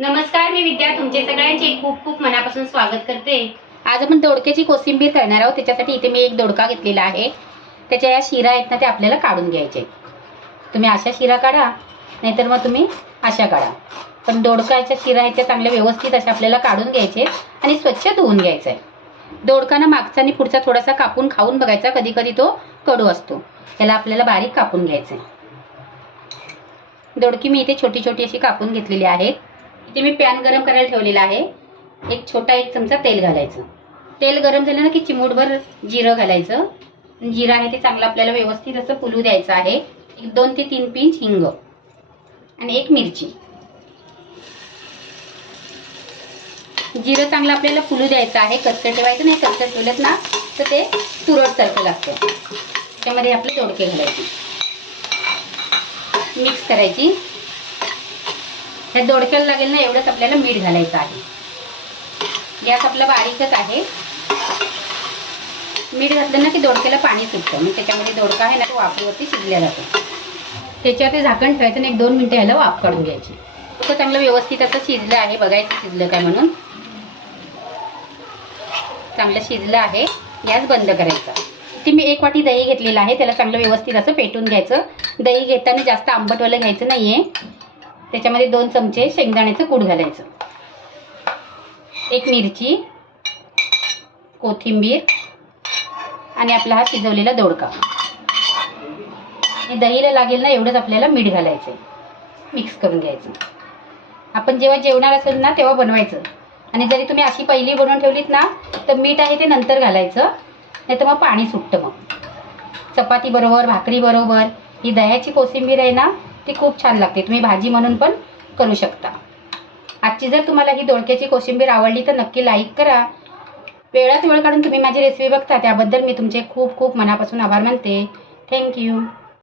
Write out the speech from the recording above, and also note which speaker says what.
Speaker 1: नमस्कार मी विद्या. तुमचे सगळ्यांचे खूप खूप मनापासून स्वागत करते. आज आपण दोडक्याची कोशिंबीर करणार आहोत. त्याच्यासाठी इथे मी एक दोडका घेतलेला आहे. त्याच्या या शिरा आहेत ना ते आपल्याला काढून घ्यायचे तुम्ही अशा शिरा काढा नाहीतर मग तुम्ही अशा काढा. पण दोडकाच्या शिरा आहेत त्या चांगल्या व्यवस्थित अशा आपल्याला काढून घ्यायचे आणि स्वच्छ धुवून घ्यायचं आहे दोडकाना मागचा आणि पुढचा थोडासा कापून खाऊन बघायचा. कधी कधी तो कडू असतो. त्याला आपल्याला बारीक कापून घ्यायचं आहे दोडकी मी इथे छोटी छोटी अशी कापून घेतलेली आहे. ते मी पॅन गरम करायला ठेवलेलं आहे. एक छोटा एक चमचा तेल घालायचं. तेल गरम झालं ना की चिमूटभर जिरं घालायचं. जिरं आहे ते चांगलं आपल्याला व्यवस्थित असं फुलू द्यायचं आहे. एक दोन ते तीन पिंच हिंग आणि एक मिरची. जिरं चांगलं आपल्याला फुलू द्यायचं आहे. कच्चं ठेवायचं नाही कच्चं ठेवलं ना तर ते तुरटसारखं लागतं. त्याच्यामध्ये आपले तोडके घालायचे. मिक्स करायची. ह्या दोडक्याला लागेल ना एवढंच आपल्याला मीठ घालायचं आहे. गॅस आपला बारीकच आहे. मीठ घातलं ना की दोडक्याला पाणी सुटतं. मग त्याच्यामध्ये दोडका आहे ना तो वाफेवरती शिजल्या जातो. त्याच्यावर ते झाकण ठेवायचं आणि एक दोन मिनटं ह्याला वाफ काढून घ्यायची. तो चांगलं व्यवस्थित असं शिजलं आहे. बघायचं शिजलं काय म्हणून. चांगलं शिजलं आहे. गॅस बंद करायचा. ती मी एक वाटी दही घेतलेलं आहे. त्याला चांगलं व्यवस्थित असं पेटून घ्यायचं. दही घेताना जास्त आंबटवालं घ्यायचं नाही आहे त्याच्यामध्ये दोन चमचे शेंगदाण्याचं कूड घालायचं. एक मिरची कोथिंबीर आणि आपला हा शिजवलेला दोडका. आणि दहीला लागेल ना एवढंच आपल्याला मीठ घालायचं मिक्स करून घ्यायचं. आपण जेव्हा जेवणार असेल ना तेव्हा बनवायचं. आणि जरी तुम्ही अशी पहिली बनवून ठेवलीत ना तर मीठ आहे ते नंतर घालायचं. नाही तर मग पाणी सुटतं मग. चपाती बरोबर भाकरी बरोबर ही दह्याची कोशिंबीर आहे ना ती खूप छान लागते. तुम्ही भाजी म्हणून पण करू शकता. आजची जर तुम्हाला ही दोडक्याची कोशिंबीर आवडली तर नक्की लाईक करा. वेळात वेळ काढून तुम्ही माझी रेसिपी बघता त्याबद्दल मी तुमचे खूप खूप मनापासून आभार मानते. थँक्यू